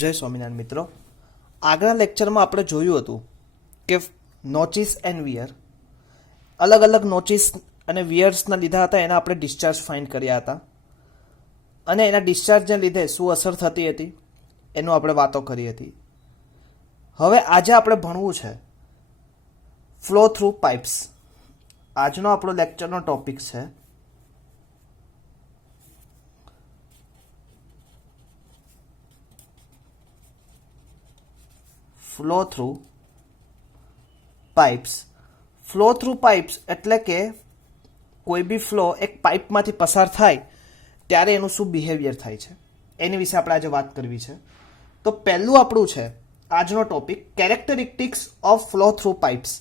જય સ્વામિનારાયણ મિત્રો, આગળના લેક્ચરમાં આપણે જોયું હતું કે નોચિસ એન્ડ વિયર, અલગ અલગ નોચિસ અને વિયર્સના લીધા હતા. એના આપણે ડિસ્ચાર્જ ફાઇન્ડ કર્યા હતા અને એના ડિસ્ચાર્જને લીધે શું અસર થતી હતી એનું આપણે વાતો કરી હતી. હવે આજે આપણે ભણવું છે ફ્લો થ્રુ પાઇપ્સ. આજનો આપણો લેક્ચરનો ટોપિક છે flow through pipes. Flow through pipes એટલે કે કોઈ બી ફ્લો એક પાઇપમાંથી પસાર થાય ત્યારે એનું શું બિહેવિયર થાય છે એની વિશે આપણે આજે વાત કરવી છે. તો પહેલું આપણું છે આજનો topic characteristics of flow through pipes.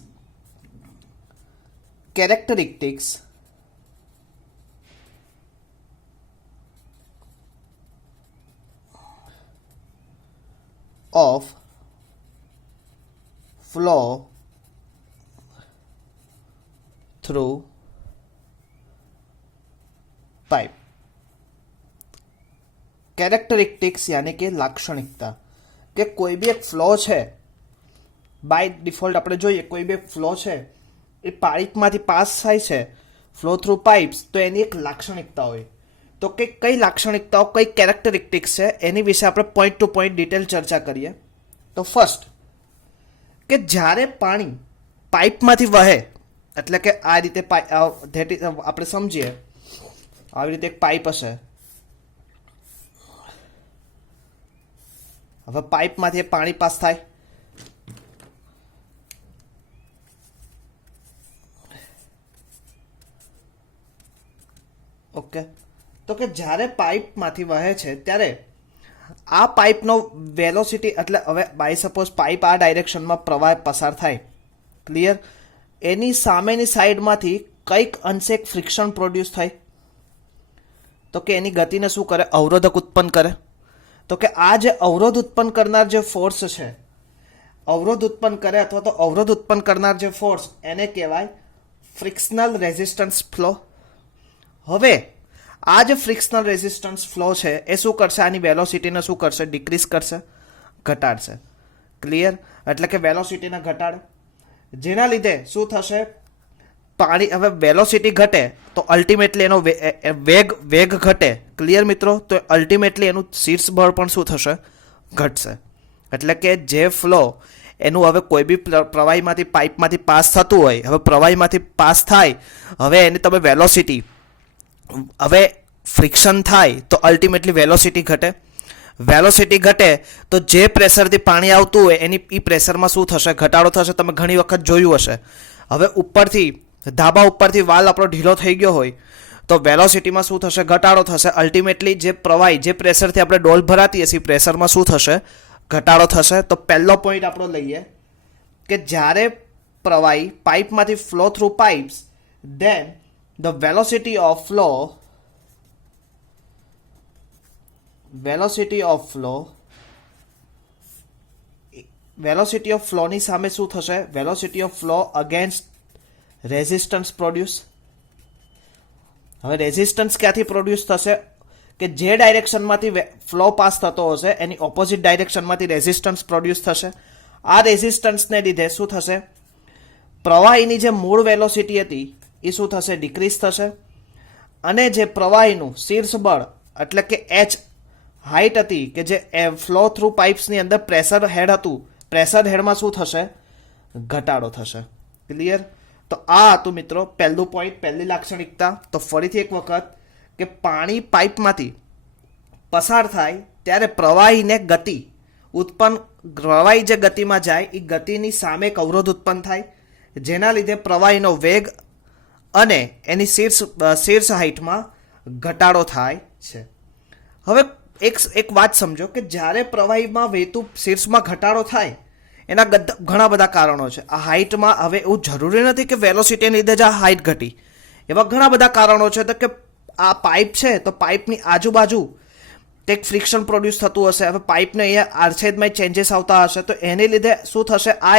Characteristics of flow through pipe. Characteristics યાની કે લાક્ષણિકતા, કે કોઈ બી એક ફ્લો છે, બાય ડિફોલ્ટ આપણે જોઈએ કોઈ બી એક ફ્લો છે એ પાઇપમાંથી પાસ થાય છે ફ્લો થ્રુ પાઇપ્સ, તો એની એક લાક્ષણિકતા હોય. તો કે કઈ લાક્ષણિકતાઓ, કઈ કેરેક્ટરિસ્ટિક્સ છે એની વિશે આપણે પોઈન્ટ ટુ પોઈન્ટ ડિટેલ ચર્ચા કરીએ. તો ફર્સ્ટ કે જ્યારે પાણી પાઇપમાંથી વહે, એટલે કે આ રીતે આપણે સમજીએ આવી રીતે એક પાઇપ હશે. હવે પાઇપમાંથી પાણી પાસ થાય, ઓકે. તો કે જ્યારે પાઇપમાંથી વહે છે ત્યારે આ પાઇપનો વેલોસિટી, એટલે હવે બાય સપોઝ પાઇપ આ ડાયરેક્શનમાં પ્રવાહ પસાર થાય, ક્લિયર, એની સામેની સાઈડમાંથી કંઈક અંશે એક ફ્રિક્શન પ્રોડ્યુસ થાય. તો કે એની ગતિને શું કરે, અવરોધક ઉત્પન્ન કરે. તો કે આ જે અવરોધ ઉત્પન્ન કરનાર જે ફોર્સ છે, અવરોધ ઉત્પન્ન કરે અથવા તો અવરોધ ઉત્પન્ન કરનાર જે ફોર્સ, એને કહેવાય ફ્રિક્શનલ રેઝિસ્ટન્સ ફ્લો. હવે આ જે ફ્રિક્શનલ રેઝિસ્ટન્સ ફ્લો છે એ શું કરશે, આની વેલોસિટીને શું કરશે, ડિક્રીઝ કરશે, ઘટાડશે. ક્લિયર, એટલે કે વેલોસિટીને ઘટાડે, જેના લીધે શું થશે, પાણી, હવે વેલોસિટી ઘટે તો અલ્ટિમેટલી એનો વેગ ઘટે. ક્લિયર મિત્રો, તો અલ્ટિમેટલી એનું શીર્ષ બળ પણ શું થશે, ઘટશે. એટલે કે જે ફ્લો એનું હવે કોઈ બી પ્રવાહીમાંથી પાઇપમાંથી પાસ થતું હોય, હવે પ્રવાહીમાંથી પાસ થાય, હવે એની તમે વેલોસિટી, હવે ફ્રિક્શન થાય તો અલ્ટિમેટલી વેલોસિટી ઘટે. વેલોસિટી ઘટે તો જે પ્રેશરથી પાણી આવતું હોય એની એ પ્રેશરમાં શું થશે, ઘટાડો થશે. તમે ઘણી વખત જોયું હશે, હવે ઉપરથી ધાબા ઉપરથી વાલ આપણો ઢીલો થઈ ગયો હોય તો વેલોસિટીમાં શું થશે, ઘટાડો થશે. અલ્ટિમેટલી જે પ્રવાહી, જે પ્રેશરથી આપણે ડોલ ભરાતી હશે પ્રેશરમાં શું થશે, ઘટાડો થશે. તો પહેલો પોઈન્ટ આપણો લઈએ કે જ્યારે પ્રવાહી પાઇપમાંથી flow through pipes, then the velocity of flow ની સામે શું થશે, velocity of flow against resistance produce. હવે રેઝિસ્ટન્સ ક્યાંથી પ્રોડ્યુસ થશે, કે જે ડાયરેક્શનમાંથી ફ્લો પાસ થતો હશે એની ઓપોઝિટ ડાયરેક્શનમાંથી રેઝિસ્ટન્સ પ્રોડ્યુસ થશે. આ રેઝિસ્ટન્સને લીધે શું થશે, પ્રવાહીની જે મૂળ વેલોસિટી હતી એ શું થશે, ડિક્રીઝ થશે. અને જે પ્રવાહીનું શીર્ષ બળ, એટલે કે એચ હાઇટ હતી, કે જે ફ્લો થ્રુ પાઇપ્સની અંદર પ્રેશર હેડ હતું, પ્રેશર હેડમાં શું થશે, ઘટાડો થશે. ક્લિયર, તો આ હતું મિત્રો પહેલું પોઈન્ટ, પહેલી લાક્ષણિકતા. તો ફરીથી એક વખત કે પાણી પાઇપમાંથી પસાર થાય ત્યારે પ્રવાહીને ગતિ ઉત્પન્ન, પ્રવાહી જે ગતિમાં જાય એ ગતિની સામે એક અવરોધ ઉત્પન્ન થાય, જેના લીધે પ્રવાહીનો વેગ અને એની શીર્ષ હાઇટમાં ઘટાડો થાય છે. હવે એક વાત સમજો કે જ્યારે પ્રવાહીમાં વહેતું શીર્ષમાં ઘટાડો થાય એના ઘણા બધા કારણો છે. આ હાઇટમાં, હવે એવું જરૂરી નથી કે વેલોસિટીને લીધે જ આ હાઇટ ઘટી, એવા ઘણા બધા કારણો છે. તો કે આ પાઇપ છે તો પાઇપની આજુબાજુ એક ફ્રિક્શન પ્રોડ્યુસ થતું હશે. હવે પાઇપને અહીંયા આરછેદમાં ચેન્જીસ આવતા હશે તો એને લીધે શું થશે, આ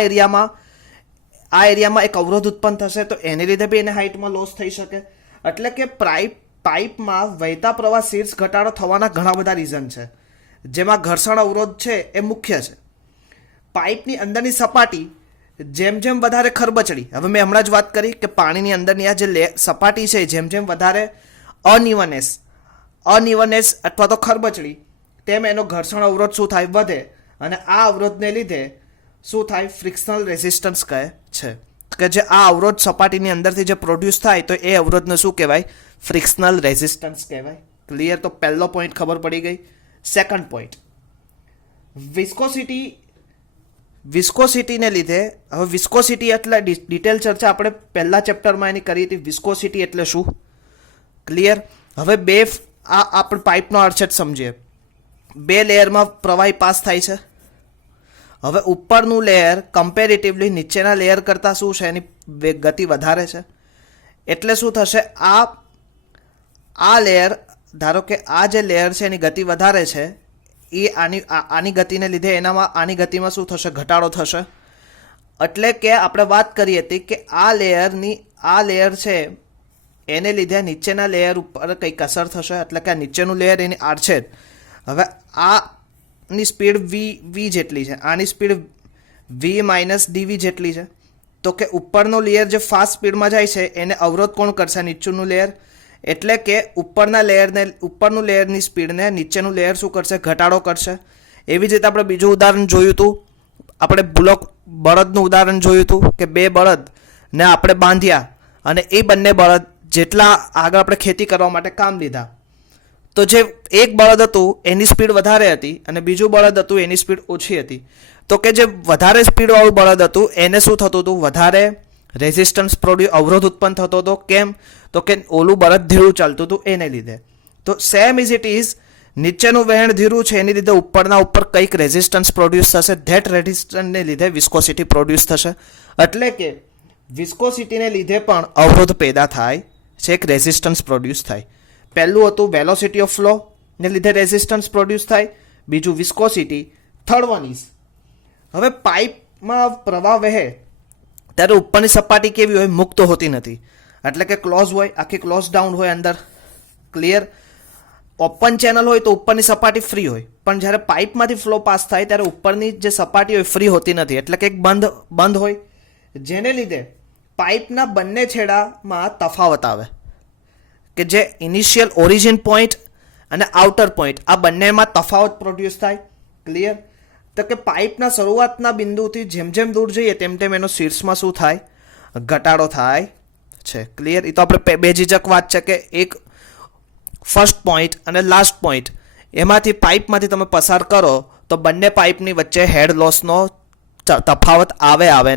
એરિયામાં એક અવરોધ ઉત્પન્ન થશે, તો એને લીધે બી એને હાઇટમાં લોસ થઈ શકે. એટલે કે પાઇપમાં વહેતા પ્રવાહ શીર્ષ ઘટાડો થવાના ઘણા બધા રીઝન છે, જેમાં ઘર્ષણ અવરોધ છે એ મુખ્ય છે. પાઇપની અંદરની સપાટી જેમ જેમ વધારે ખરબચડી, હવે મેં હમણાં જ વાત કરી કે પાણીની અંદરની આ જે સપાટી છે જેમ જેમ વધારે અનઇવનનેસ અથવા તો ખરબચડી, તેમ એનો ઘર્ષણ અવરોધ શું થાય? વધે. અને આ અવરોધને લીધે શું થાય? ફ્રિક્શનલ રેઝિસ્ટન્સ કહે છે. કે જે આ અવરોધ સપાટીની અંદરથી જે પ્રોડ્યુસ થાય તો એ અવરોધને શું કહેવાય? ફ્રિક્શનલ રેઝિસ્ટન્સ કહેવાય. ક્લિયર? તો પહેલો પોઈન્ટ ખબર પડી ગઈ. સેકન્ડ પોઈન્ટ, વિસ્કોસિટીને લીધે. હવે વિસ્કોસિટી એટલે ડિટેલ ચર્ચા આપણે પહેલા ચેપ્ટરમાં એની કરી હતી. વિસ્કોસિટી એટલે શું? ક્લિયર? હવે આપણે પાઇપનો અર્થ સમજીએ. બે લેયરમાં પ્રવાહી પાસ થાય છે. હવે ઉપરનું લેયર કમ્પેરેટિવલી નીચેના લેયર કરતાં શું છે? એની ગતિ વધારે છે. એટલે શું થશે? આ લેયર, ધારો કે આ જે લેયર છે એની ગતિ વધારે છે, એ આની ગતિને લીધે આની ગતિમાં શું થશે? ઘટાડો થશે. એટલે કે આપણે વાત કરી હતી કે આ લેયર છે એને લીધે નીચેના લેયર ઉપર કંઈક અસર થશે. એટલે કે આ નીચેનું લેયર એની આડછેદ. હવે આની સ્પીડ વી જેટલી છે, આની સ્પીડ વી માઇનસ ડીવી જેટલી છે. તો કે ઉપરનો લેયર જે ફાસ્ટ સ્પીડમાં જાય છે એને અવરોધ કોણ કરશે? નીચેનું લેયર. એટલે કે ઉપરનું લેયરની સ્પીડને નીચેનું લેયર શું કરશે? ઘટાડો કરશે. એવી જ રીતે આપણે બીજું ઉદાહરણ જોયું હતું. આપણે બળદનું ઉદાહરણ જોયું હતું કે બે બળદને આપણે બાંધ્યા અને એ બંને બળદ જેટલા આગળ આપણે ખેતી કરવા માટે કામ લીધા, તો જે એક બળદ હતું એની સ્પીડ વધારે હતી અને બીજું બળદ હતું એની સ્પીડ ઓછી હતી. તો કે જે વધારે સ્પીડવાળું બળદ હતું એને શું થતું હતું? વધારે રેઝિસ્ટન્સ અવરોધ ઉત્પન્ન થતો હતો. કેમ? તો કે ઓલું બળદ ધીરું ચાલતું હતું એને લીધે. તો સેમ ઇઝ ઇટ ઇઝ, નીચેનું વહેણ ધીરું છે એની લીધે ઉપરના ઉપર કંઈક રેઝિસ્ટન્સ પ્રોડ્યુસ થશે. ધેટ રેઝિસ્ટન્સને લીધે વિસ્કોસિટી પ્રોડ્યુસ થશે. એટલે કે વિસ્કોસિટીને લીધે પણ અવરોધ પેદા થાય છે, એક રેઝિસ્ટન્સ પ્રોડ્યુસ થાય. પહેલું હતું વેલોસિટી ઓફ ફ્લો ને લીધે રેઝિસ્ટન્સ પ્રોડ્યુસ થાય. બીજું વિસ્કોસિટી. થર્ડ વન ઇઝ, હવે પાઇપમાં પ્રવાહ વહે ત્યારે ઉપરની સપાટી કેવી હોય? મુક્ત હોતી નથી. એટલે કે ક્લોઝ હોય, આખી ક્લોઝ ડાઉન હોય અંદર. ક્લિયર? ઓપન ચેનલ હોય તો ઉપરની સપાટી ફ્રી હોય, પણ જ્યારે પાઇપમાંથી ફ્લો પાસ થાય ત્યારે ઉપરની જે સપાટી હોય ફ્રી હોતી નથી. એટલે કે એક બંધ હોય, જેને લીધે પાઇપના બંને છેડામાં તફાવત આવે. કે જે ઇનિશિયલ ઓરિજિન પોઈન્ટ અને આઉટર પોઈન્ટ, આ બંનેમાં તફાવત પ્રોડ્યુસ થાય. ક્લિયર? તો કે પાઇપના શરૂઆતના બિંદુથી જેમ જેમ દૂર જઈએ તેમ તેમ એનો શીર્ષમાં શું થાય? ઘટાડો થાય છે. ક્લિયર? એ તો આપણે બેઝિક વાત છે કે એક ફર્સ્ટ પોઈન્ટ અને લાસ્ટ પોઈન્ટ એમાંથી પાઇપમાંથી તમે પસાર કરો તો બંને પાઇપની વચ્ચે હેડ લોસનો તફાવત આવે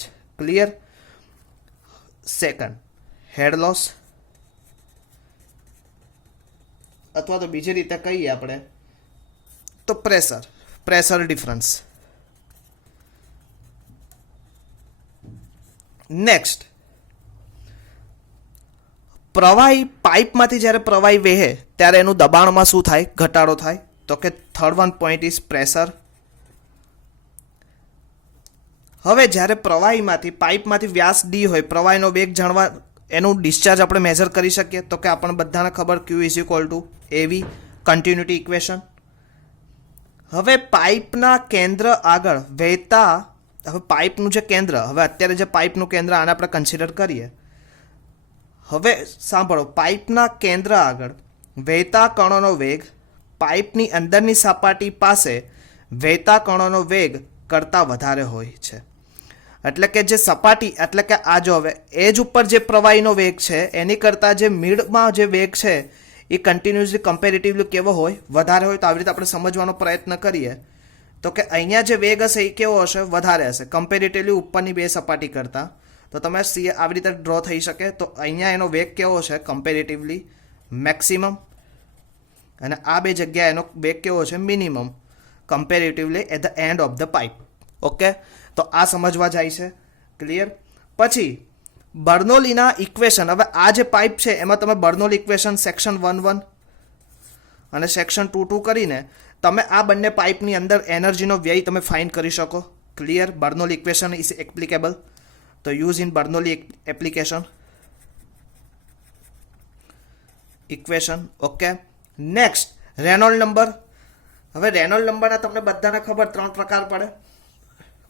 છે. ક્લિયર? સેકન્ડ, હેડ લોસ, અથવા તો બીજી રીતે કહીએ આપણે તો પ્રેશર ડિફરન્સ. નેક્સ્ટ, પ્રવાહી પાઇપમાંથી જ્યારે પ્રવાહી વહે ત્યારે એનું દબાણમાં શું થાય? ઘટાડો થાય. તો કે third one point is pressure. હવે જ્યારે પાઇપમાંથી વ્યાસ ડી હોય, પ્રવાહીનો વેગ જાણવા એનું ડિસ્ચાર્જ આપણે મેઝર કરી શકીએ. તો કે આપણને બધાને ખબર Q is equal two AV, continuity equation. હવે પાઇપના કેન્દ્ર આગળ વહેતા, હવે પાઇપનું જે કેન્દ્ર, હવે અત્યારે જે પાઇપનું કેન્દ્ર આને આપણે કન્સિડર કરીએ. હવે સાંભળો, પાઇપના કેન્દ્ર આગળ વહેતા કણોનો વેગ પાઇપની અંદરની સપાટી પાસે વહેતા કણોનો વેગ કરતાં વધારે હોય છે. એટલે કે જે સપાટી, એટલે કે આ જો હવે એજ ઉપર જે પ્રવાહીનો વેગ છે એની કરતાં જે મિડમાં જે વેગ છે એ કન્ટિન્યુઅસલી કમ્પેરેટિવલી કેવો હોય? વધારે હોય. તો આવી રીતે આપણે સમજવાનો પ્રયત્ન કરીએ તો કે અહીંયા જે વેગ હશે એ કેવો હશે? વધારે હશે કમ્પેરેટિવલી ઉપરની બે સપાટી કરતાં. તો તમે આવી રીતે ડ્રો થઈ શકે. તો અહીંયા એનો વેગ કેવો છે? Comparatively maximum. અને આ બે જગ્યાએ એનો વેગ કેવો છે? Minimum, comparatively at the end of the pipe. Okay, તો આ સમજવા જાય છે. ક્લિયર? પછી બર્નોલીના ઇક્વેશન. હવે આ જે પાઇપ છે એમાં તમે બર્નોલી ઇક્વેશન સેક્શન 1.1 અને સેક્શન 2.2 કરીને તમે આ બંને પાઇપની અંદર એનર્જીનો વ્યય તમે ફાઇન્ડ કરી શકો. Clear? Bernoulli equation is applicable. તો use in Bernoulli application equation. Okay, next, Reynold number. હવે રેનોલ્ડ નંબરના તમને બધાને ખબર 3 પ્રકાર પડે.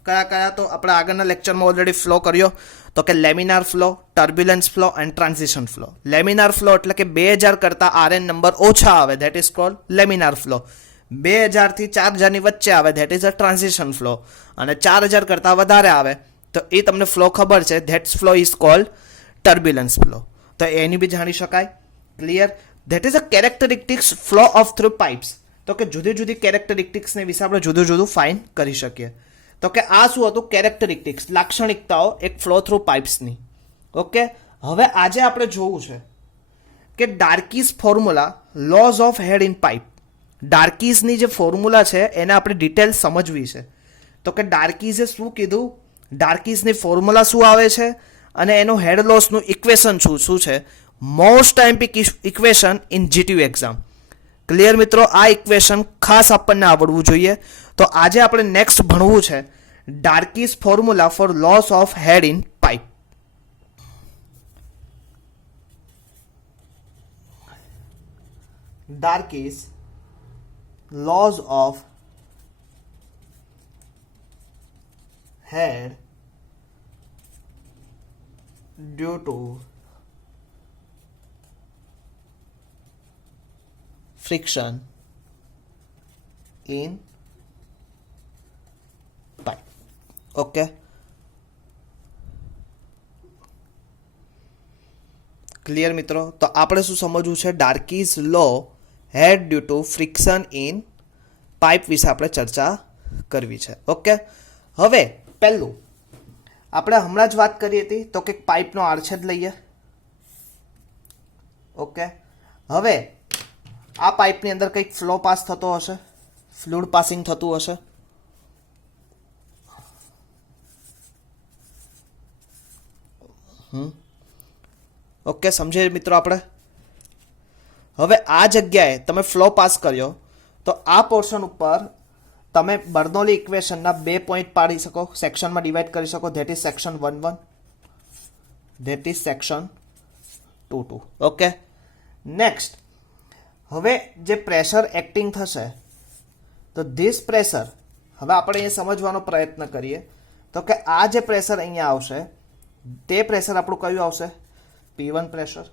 કયા કયા? તો આપણે આગળના લેક્ચરમાં ઓલરેડી ફ્લો કર્યો, તો કે laminar flow, turbulence flow and transition flow. Laminar flow એટલે કે 2000 કરતા આરએન નંબર ઓછા આવે, that is called laminar flow. 2000 થી 4000 ની વચ્ચે આવે, that is a transition flow. અને 4000 કરતા વધારે આવે તો એ તમને ફ્લો ખબર છે, that's flow is called turbulence flow. તો એની બી જાણી શકાય. Clear? That is a characteristics flow of through pipes. તો કે જુદી જુદી કેરેક્ટરિસ્ટિક્સને વિશે આપણે જુદું જુદું ફાઇન કરી શકીએ. તો કે આ શું હતું? કેરેક્ટરિસ્ટિક્સ, લાક્ષણિકતાઓ એક ફ્લો થ્રુ પાઇપ્સની. ઓકે, હવે આજે આપણે જોવું છે કે Darcy's formula, loss of head in pipe. ડાર્કીસની જે ફોર્મ્યુલા છે એને આપણે ડિટેલ સમજવી છે. તો કે ડાર્કીઝે શું કીધું, ડાર્કીસની ફોર્મ્યુલા શું આવે છે અને એનું હેડ લોસનું ઇક્વેશન શું છે. મોસ્ટ ટાઈમ્પિક equation in GTU exam. Clear મિત્રો? આ ઇક્વેશન ખાસ આપણને આવડવું જોઈએ. તો આજે આપણે નેક્સ્ટ ભણવું છે Darcy's formula for loss of head in pipe. Darcy's laws of head due to friction in pipe. Okay, clear મિત્રો? તો આપણે શું સમજવું છે? Darcy's law head due to friction in pipe વિશે આપણે ચર્ચા કરવી છે. ઓકે, હવે પહેલું આપણે હમણાં જ વાત કરી હતી તો કે પાઇપનો આડછેદ લઈએ. ઓકે, હવે આ પાઇપની અંદર કંઈક ફ્લો પાસ થતો હશે, ફ્લુઇડ પાસિંગ થતું હશે. ઓકે, સમજે મિત્રો આપણે? હવે આ જગ્યાએ તમે ફ્લો પાસ કર્યો તો આ પોર્શન ઉપર તમે બર્નોલી ઇક્વેશનના 2 પોઈન્ટ પાડી શકો, સેક્શનમાં ડિવાઈડ કરી શકો. That is section 1-1, that is section 2-2. Okay, next હવે જે પ્રેશર એક્ટિંગ થશે તો ધીસ પ્રેશર, હવે આપણે અહીંયા સમજવાનો પ્રયત્ન કરીએ તો કે આ જે પ્રેશર અહીંયા આવશે તે પ્રેશર આપણું કયું આવશે? P1 pressure.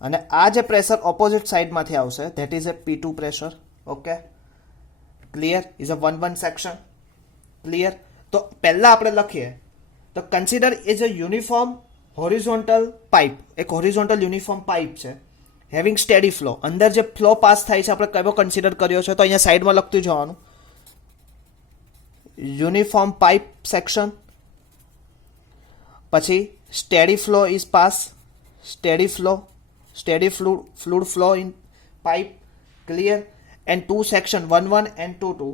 અને આ જે પ્રેશર ઓપોઝિટ સાઈડમાંથી આવશે that is A P2 pressure. Okay, clear? Is a 1-1 section. Clear? તો પહેલા આપણે લખીએ તો consider is a uniform horizontal pipe. એક હોરિઝોન્ટલ યુનિફોર્મ પાઇપ છે હેવિંગ સ્ટેડી ફ્લો. અંદર જે ફ્લો પાસ થાય છે આપણે કયો કન્સિડર કર્યો છે? તો અહીંયા સાઈડમાં લખતું જવાનું યુનિફોર્મ પાઇપ સેક્શન. પછી steady flow is pass, steady flow, steady fluid flow in pipe. Clear? And two section 1-1 and 2-2.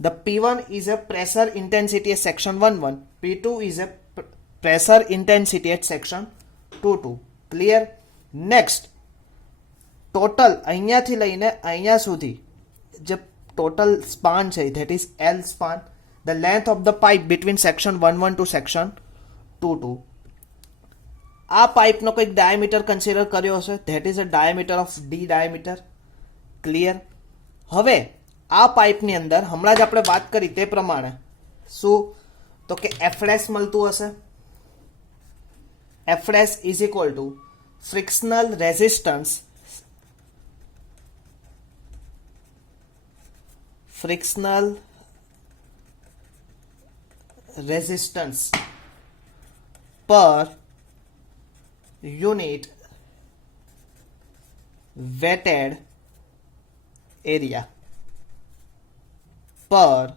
The P1 is a pressure intensity at section 1-1, P2 is a pressure intensity at section 2-2. Clear? Next, total અહીંયાથી લઈને અહીંયા સુધી જે total span છે that is L span, the length of the pipe between section 1-1 to section 2-2. આ પાઇપનો કંઈક diameter consider કર્યો હશે, that is a diameter of D diameter. Clear? હવે આ પાઇપની અંદર હમણાં જ આપણે વાત કરી તે પ્રમાણે શું? તો કે એફડેસ મળતું હશે. F dash is equal two frictional resistance, frictional resistance પર unit wetted area per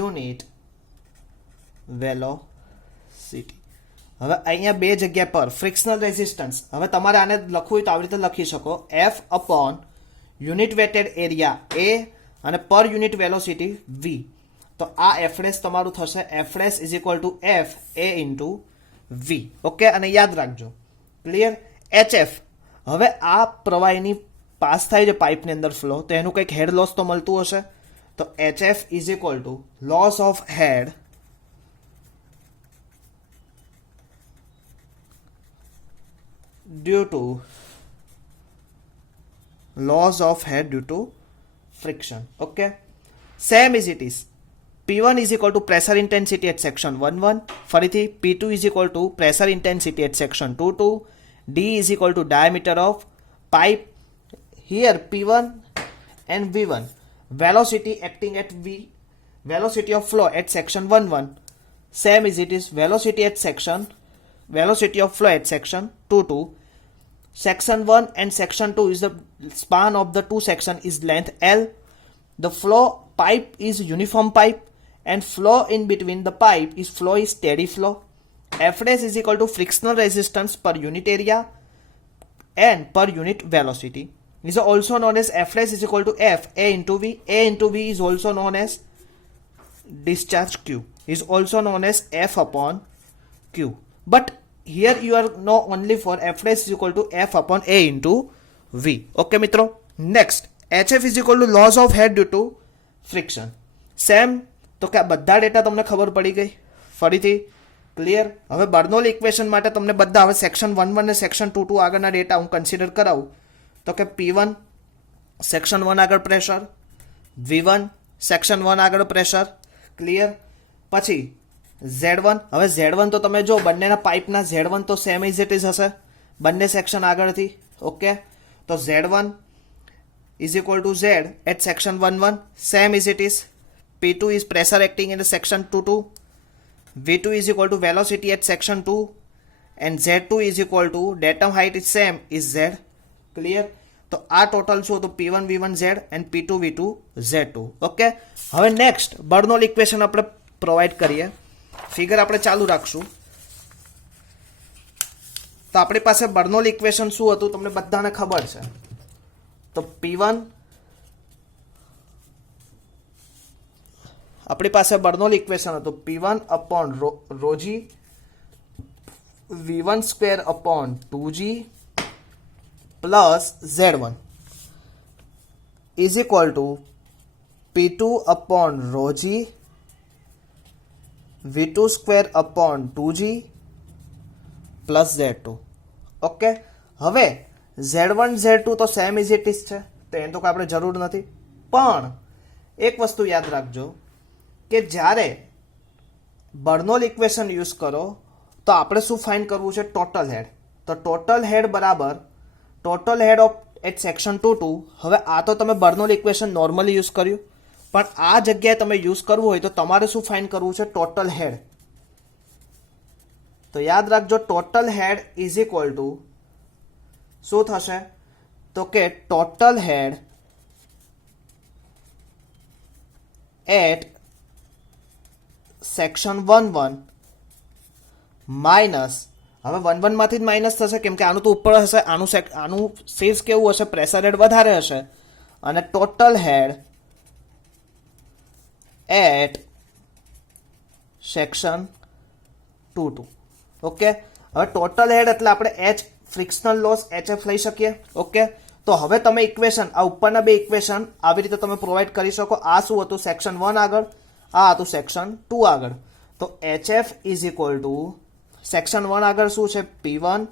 unit velocity. હવે અહીંયા બે જગ્યા પર ફ્રિક્શનલ રેઝિસ્ટન્સ, હવે તમારે આને લખવું હોય તો આવી રીતે લખી શકો F upon unit wetted area A અને પર યુનિટ વેલોસિટી V. તો આ એફડેસ તમારું થશે એફડેસ is equal to F A into V. Okay, અને યાદ રાખજો. ક્લિયર? HF, હવે આ પ્રવાહીની પાસ થાય છે પાઇપની અંદર ફ્લો, તો એનું કંઈક હેડ લોસ તો મળતું હશે. તો HF is equal to loss of head due to loss of head due to friction. Okay, same as it is. P1 is equal to pressure intensity at section 1 ફરીથી P2 is equal to pressure intensity at section 2 D is equal to diameter of pipe. Here P1 and V1 velocity acting at velocity of flow at section 1 same as it is velocity of flow at section 2 section 1 and section 2 is the span of the two section is length L. The flow pipe is uniform pipe and flow in between the pipe is steady flow. F dash is equal to frictional resistance per unit area and per unit velocity is also known as F dash is equal to F A into V. A into V is also known as discharge Q, is also known as F upon Q. But here you are know only for F dash is equal to F upon A into V. Okay મિત્રો, next HF is equal to loss of head due to friction. Same તો કે આ બધા data તમને ખબર પડી ગઈ. ફરીથી ક્લિયર. હવે બર્નોલી ઇક્વેશન માટે તમને બધા હવે સેક્શન 1 ને સેક્શન 2 આગળના ડેટા હું કન્સિડર કરાવું તો કે P1 સેક્શન 1 આગળ પ્રેશર, V1 સેક્શન 1 આગળ પ્રેશર. ક્લિયર. પછી Z1. હવે Z1 તો તમે જો બંનેના પાઇપના Z1 તો સેમ ઇઝ ઇટ ઇઝ હશે બંને સેક્શન આગળથી. ઓકે, તો Z1 is equal to Z at section 1 same as it is. P2 is pressure acting in the section 2 V2 is equal to velocity at section 2 and Z2 is equal to datum height is same is Z. Clear. તો આ total શું તો P1 V1 Z and P2 V2 Z2. Okay, હવે next Bernoulli equation આપણે provide કરીએ. Figure આપણે ચાલુ રાખશું. તો આપણી પાસે બર્નોલી ઇક્વેશન શું હતું તમને બધાને ખબર છે. તો P1 આપણી પાસે બર્નોલી ઇક્વેશન હતું P1 upon rho g V1 square upon 2G plus Z1 is equal to P2 upon rho g V2 square upon 2G plus Z2. Okay, હવે Z1 Z2 તો સેમ ઇઝ ઇટ ઇઝ છે તો એની તો આપણે જરૂર નથી. પણ એક વસ્તુ યાદ રાખજો કે જ્યારે બર્નોલી ઇક્વેશન યુઝ કરો તો આપણે શું ફાઇન્ડ કરવું છે ટોટલ હેડ. તો ટોટલ હેડ બરાબર total head of at section 2 હવે આ તો તમે બર્નોલી ઇક્વેશન નોર્મલી યુઝ કર્યું પણ આ જગ્યાએ તમે યુઝ કરવું હોય તો તમારે શું ફાઇન્ડ કરવું છે ટોટલ હેડ. તો યાદ રાખજો total head is equal to શું થશે તો કે total head at section 1 minus હવે 1 માંથી જ માઇનસ થશે કેમ કે આનું તો ઉપર હશે આનું સેલ્સ કેવું હશે પ્રેશર હેડ વધારે હશે અને total head at section 2. Okay, હવે ટોટલ હેડ એટલે આપણે H ફ્રિક્શનલ લોસ HF લઈ શકીએ. ઓકે, તો હવે તમે ઇક્વેશન આ ઉપરના બે ઇક્વેશન આવી રીતે તમે પ્રોવાઈડ કરી શકો. આ શું હતું સેક્શન 1 આગળ, આ હતું સેક્શન 2 આગળ. તો HF is equal to section 1 આગળ શું છે P1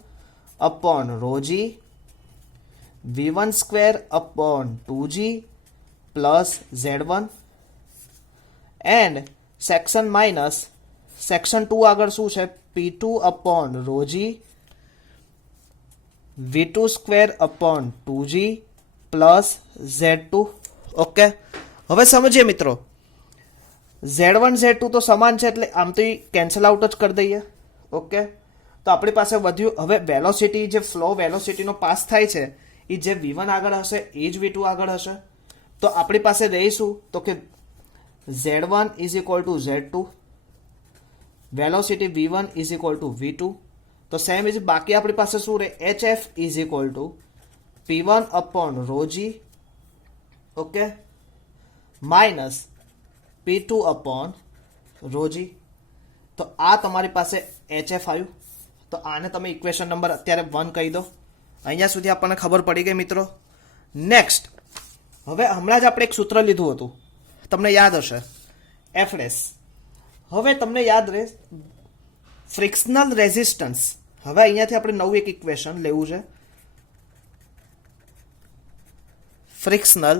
upon rho g V1 square upon 2G plus Z1 and section minus section 2 આગળ શું છે P2 upon rho g V2 square upon 2G plus Z2. Okay, હવે સમજીએ મિત્રો Z1 Z2 તો સમાન છે એટલે આમ તો કેન્સલ આઉટ જ કરી દઈએ. ઓકે, તો આપણી પાસે વધ્યું હવે વેલોસિટી જે ફ્લો વેલોસિટીનો પાસ થાય છે એ જે V1 આગળ હશે એ જ V2 આગળ હશે. તો આપણી પાસે રહીશું તો કે Z1 is equal two Z2 velocity V1 is equal to V2. તો સેમ ઇઝ બાકી આપણી પાસે શું રહે HF is equal to P1 upon rho g okay minus P2 upon rho g. તો આ તમારી પાસે HF આવ્યું. તો આને તમે ઇક્વેશન નંબર અત્યારે 1 કહી દો. અહીંયા સુધી આપણને ખબર પડી ગઈ મિત્રો. નેક્સ્ટ હવે હમણાં જ આપણે એક સૂત્ર લીધું હતું તમને યાદ હશે F ડેશ. હવે તમને યાદ રહે ફ્રિક્શનલ રેઝિસ્ટન્સ. હવે અહીંયાથી આપણે નવું એક ઇક્વેશન લેવું છે frictional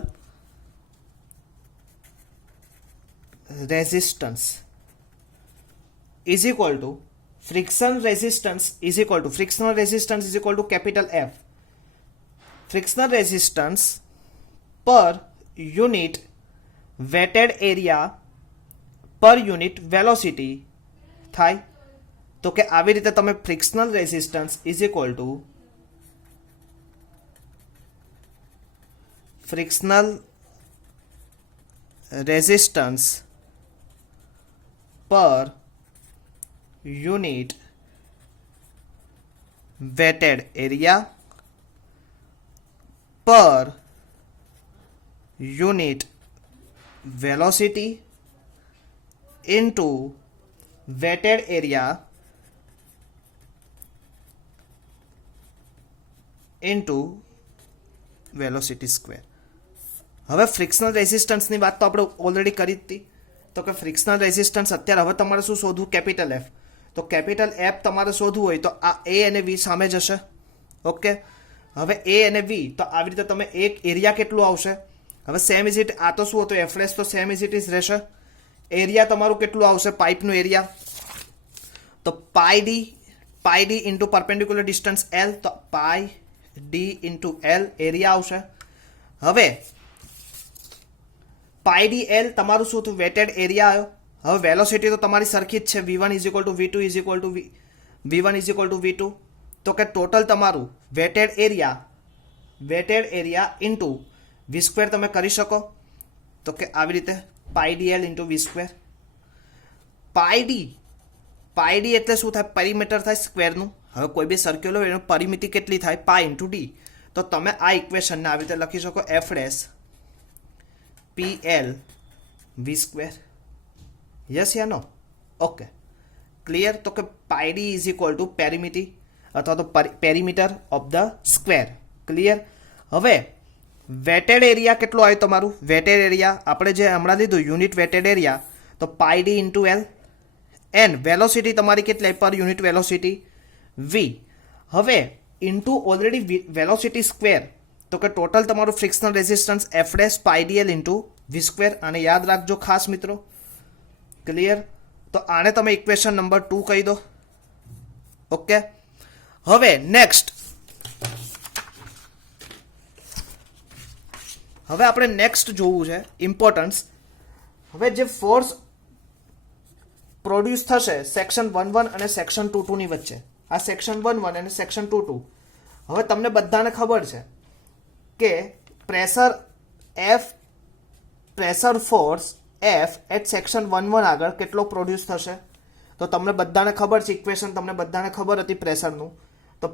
resistance is equal two friction resistance is equal two frictional resistance is equal two capital F. Frictional resistance પર યુનિટ વેટેડ એરિયા પર યુનિટ વેલોસિટી થાય. તો કે આવી રીતે તમે frictional resistance is equal two frictional resistance પર unit wetted area પર unit velocity into weighted area into velocity square. હવે ફ્રિક્શનલ રેઝિસ્ટન્સની વાત તો આપણે ઓલરેડી કરી જ હતી. તો કે ફ્રિક્શનલ રેઝિસ્ટન્સ અત્યારે હવે તમારે શું શોધવું? Capital F. તો કેપિટલ એફ તમારે શોધવું હોય તો આ એ અને વી સામે જશે. ઓકે, હવે એ અને વી તો આવી રીતે તમે એક એરિયા કેટલું આવશે? હવે સેમ ઇઝ ઇટ, આ તો શું હતું? એફરેસ તો સેમ ઇઝ ઇટ ઇઝ રહેશે. એરિયા તમારું કેટલું આવશે? પાઇપનું એરિયા તો pi D into perpendicular distance L, તો pi D into L area આવશે. હવે પાઈ ડી એલ તમારું શું થયું? વેટેડ એરિયા આવ્યો. હવે વેલોસિટી તો તમારી સરખી જ છે, v1 is equal to v2 is equal to v1 is equal to v2. તો કે ટોટલ તમારું wetted area into V square તમે કરી શકો. તો કે આવી રીતે pi D L into V square. Pi D એટલે શું થાય? પેરીમીટર થાય સ્ક્વેરનું. હવે કોઈ બી સર્ક્યુલર હોય એનું પરિમિતિ કેટલી થાય? Pi into D. તો તમે આ ઇક્વેશનને આવી રીતે લખી શકો F dash P L V square. Yes યા નો? Okay, clear. તો કે pi D is equal to પેરીમિતિ અથવા તો perimeter of the square. Clear. હવે વેટેડ એરિયા કેટલો આવ્યો તમારું? વેટેડ એરિયા આપણે જે હમણાં લીધું યુનિટ વેટેડ એરિયા, તો pi D into L. And velocity તમારી કેટલી પર યુનિટ વેલોસિટી? વી. હવે ઇન્ટુ ઓલરેડી વેલોસિટી સ્ક્વેર, તો કે ટોટલ તમારું frictional resistance F dash pi D L into V square. આને યાદ રાખજો ખાસ મિત્રો. ક્લિયર. તો આને તમે ઇક્વેશન નંબર 2 કહી દો. ઓકે, હવે નેક્સ્ટ આપણે નેક્સ્ટ જોવું છે ઇમ્પોર્ટન્સ. હવે જે ફોર્સ પ્રોડ્યુસ થશે સેક્શન 1.1 અને સેક્શન 2.2 ની વચ્ચે, આ સેક્શન 1.1 અને સેક્શન 2.2. હવે તમને બધાને ખબર છે કે pressure force F eight section 1.1 આગળ કેટલો પ્રોડ્યુસ થશે? તો તમને બધાને ખબર છે, ઇક્વેશન તમને બધાને ખબર હતી પ્રેશરનું. તો